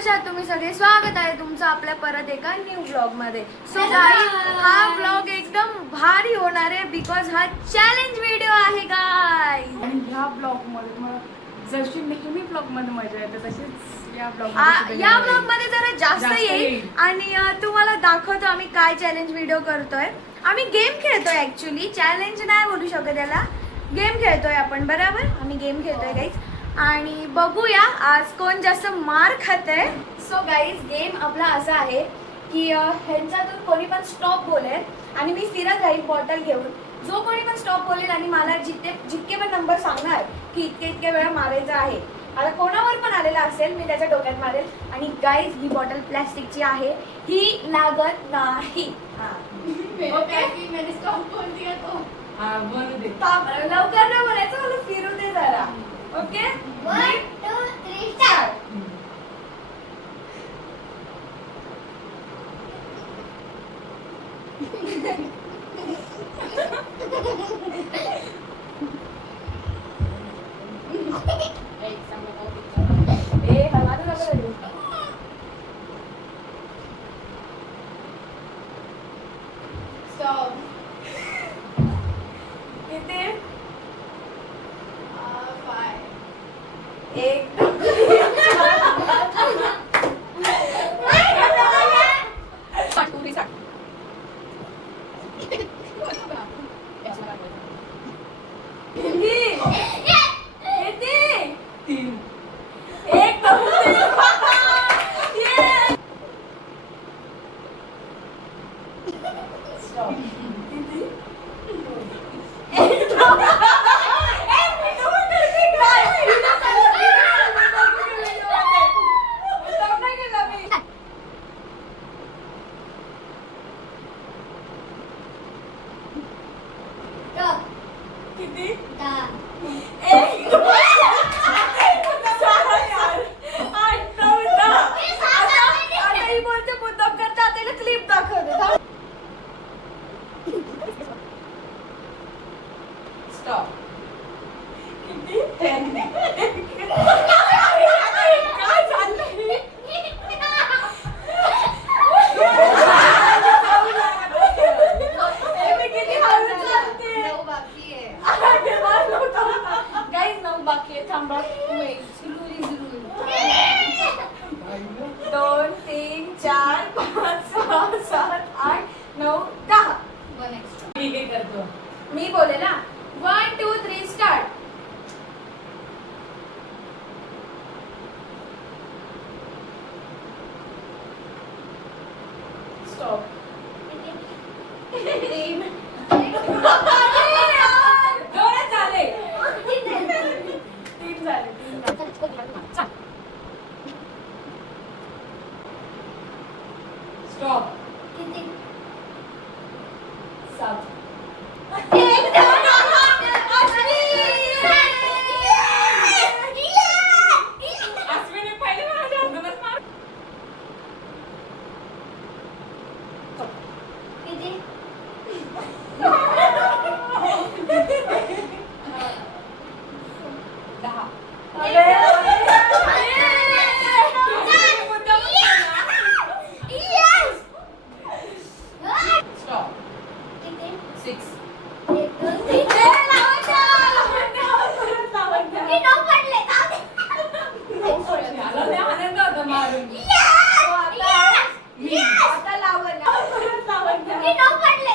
कशा आहात तुम्ही सगळे? स्वागत आहे तुमचं आपल्या परत एका न्यू ब्लॉग मध्ये. सो गाईज, हा ब्लॉग एकदम भारी होणार आहे बिकॉज हा चॅलेंज व्हिडिओ आहे गाईज. आणि ह्या ब्लॉग मध्ये तुम्हाला जशी नेहमी ब्लॉग मध्ये मजा येते तशीच या ब्लॉग मध्ये जरा जास्त येईल. आणि तुम्हाला दाखवतो आम्ही काय चॅलेंज व्हिडिओ करतोय. आम्ही गेम खेळतोय, ऍक्च्युली चॅलेंज नाही बोलू शकत याला. गेम खेळतोय आपण, बरोबर? आम्ही गेम खेळतोय गाईज आणि बघूया आज कोण जास्त मार खातंय. सो गाईज, गेम आपला असा आहे की ह्यांच्यातून कोणी पण स्टॉप बोलेल आणि मी फिरत राहील बॉटल घेऊन. जो कोणी पण स्टॉप बोलेल आणि मला जितके पण नंबर सांगणार की इतके इतके वेळा मारायचं आहे, आता कोणावर पण आलेला असेल मी त्याच्या डोक्यात मारेल. आणि गाईज, ही बॉटल प्लॅस्टिकची आहे, ही लागत नाही. ओके, लवकर नाही बोलायचं, मला फिरू दे जरा. Okay, 1 2 3 start. ए हवा नका करू. Stop. किती? 5. 1 Stop. किती? Da. बोलते मुद्दाम करता त्याला क्लिप दाखवते. स्टॉप. किती? 10. काय चाललंय? No बाकी आहे. गाईज 9 बाकी आहे. थांबा. Slowly. 2 3 4 5 6 7 8 9 10. One extra. ठीक आहे करतो. मी बोले ना. 1 2 3 स्टार्ट. स्टॉप. 3 जोरात झाले. 3 झाले. स्टॉप. किती? 7. अश्विनी पहिले माझ्या हातूनच मार. किती? 10. स्टॉप. किती? 6. 1 2 3 मी नऊ पडले. मला लय आनंद होता मारून. आता लावण्या. मी नऊ पडले.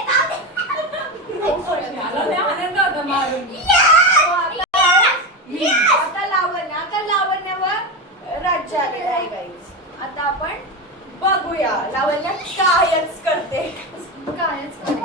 मला लय आनंद होता मारून. आता लावण्यावर राज्य आलेलं आहे गाईज. आता आपण बघूया लावण्या कायच करते. कायच करे.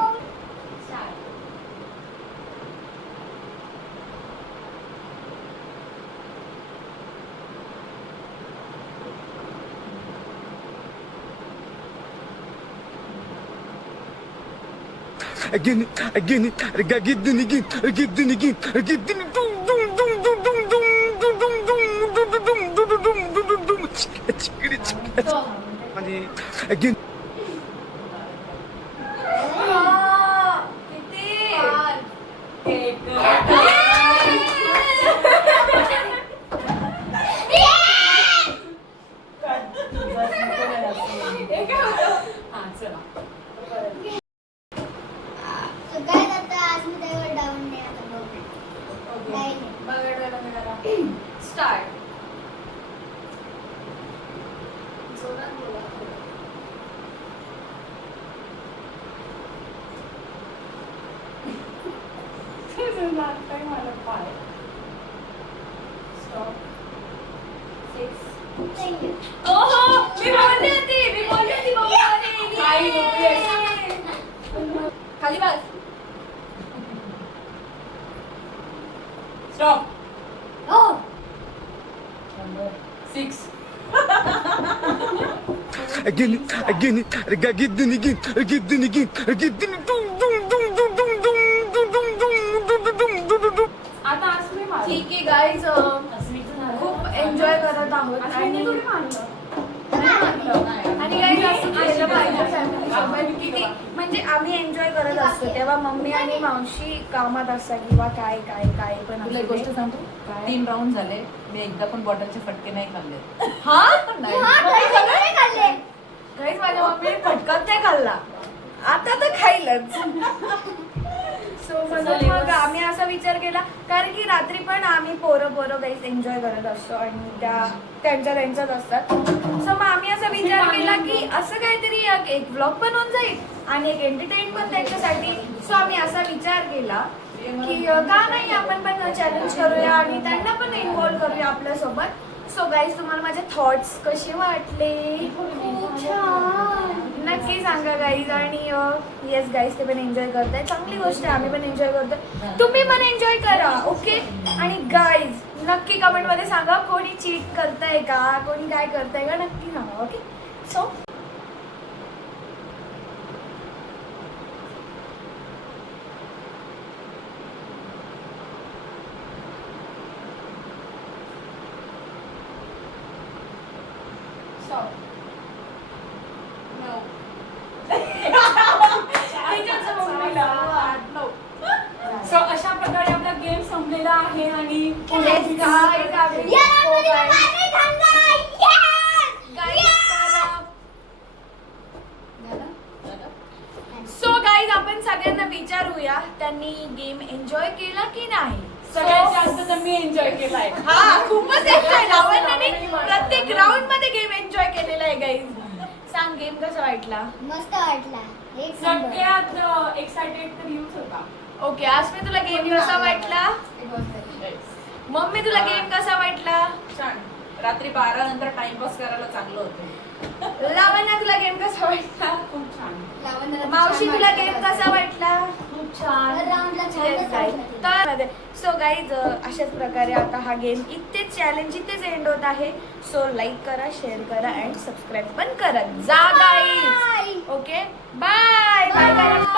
Again, get the again, get the again, get the dum dum dum dum dum dum dum dum dum dum dum dum again. किती? लागतंय मला पाय. Stop. 6. ओहो, मी बोलली होती काय बोलली? खाली बस. Stop. Oh. Number 6. Again, again, again, again. आता अस्मी मार. ठीक आहे गाईज, अस्मीचं झालं. खूप एन्जॉय करत आहोत अस्मीने आणि थोडी मारलं. काही असं केलं पाहिजे फॅमिली सोबत किती म्हणजे आम्ही एन्जॉय करत असतो तेव्हा मम्मी आणि मावशी कामात असतात किंवा काय काय काय पण तुला एक असू गोष्ट दे. सांगतो काय? 3 राऊंड झाले मी एकदा पण बॉटलचे फटके नाही खाल्ले. हा नाही. हा, नाही खाल्ले. काहीच माझ्या मम्मीने फटकाच नाही खाल्ला, आता तर खाईलच. सो म्हणून मग आम्ही असा विचार केला, कारण की रात्री पण आम्ही पोरं काहीच एन्जॉय करत असतो आणि त्या त्यांच्यात असतात. सो मग आम्ही असा विचार केला की असं काहीतरी एक व्लॉग पण होऊन जाईल आणि एक एंटरटेन पण त्यांच्यासाठी. सो आम्ही असा विचार केला की का नाही आपण पण चॅलेंज करूया आणि त्यांना पण इन्व्हॉल्व करूया आपल्यासोबत. सो गाईज, तुम्हाला माझे थॉट्स कसे वाटले नक्की सांगा गाईज. आणि येस गाईज, ते पण एन्जॉय करताय, चांगली गोष्ट आहे. आम्ही पण एन्जॉय करतोय, तुम्ही पण एन्जॉय करा. ओके. आणि गाईज नक्की कमेंट मध्ये सांगा कोणी चीट करताय का, कोणी काय करताय का, नक्की सांगा. ओके. सो So, अशा प्रकारे आपला गेम संपलेला आहे आणि Yes, guys, आम्ही- या राऊंडमध्ये मी पाय नाही खाल्ला. Yes! सो गाईज, आपण सगळ्यांना विचारूया त्यांनी गेम एन्जॉय केला की नाही. सगळ्यात जास्त तर मी एन्जॉय केलाय. हा, खूपच एन्जॉय. लावण्याने प्रत्येक राऊंड मध्ये गेम एन्जॉय केलेला आहे गाईज. सांग, गेम कसा वाटला? मस्त वाटला. एक नंबर. सगळ्यात एक्साइटेड तर यूज होता. ओके. आस्मी, तुला गेम कसा वाटला? मम्मी, तुला गेम कसा वाटला? छान. रात्री 12 नंतर टाइमपास करायला चांगलं होतं. लावण्या, तुला गेम कसा वाटला? खूप छान. मावशी, तुला गेम कसा वाटला? खूप छान. राऊंडला Yes, छानच guys. वाटलं. तर सो गाईज, अशाच प्रकारे आता हा गेम इथेच चॅलेंज इथेच एंड होत आहे. सो लाईक करा, शेअर करा अँड सबस्क्राईब पण करा. जा guys. Bye. Okay, bye bye.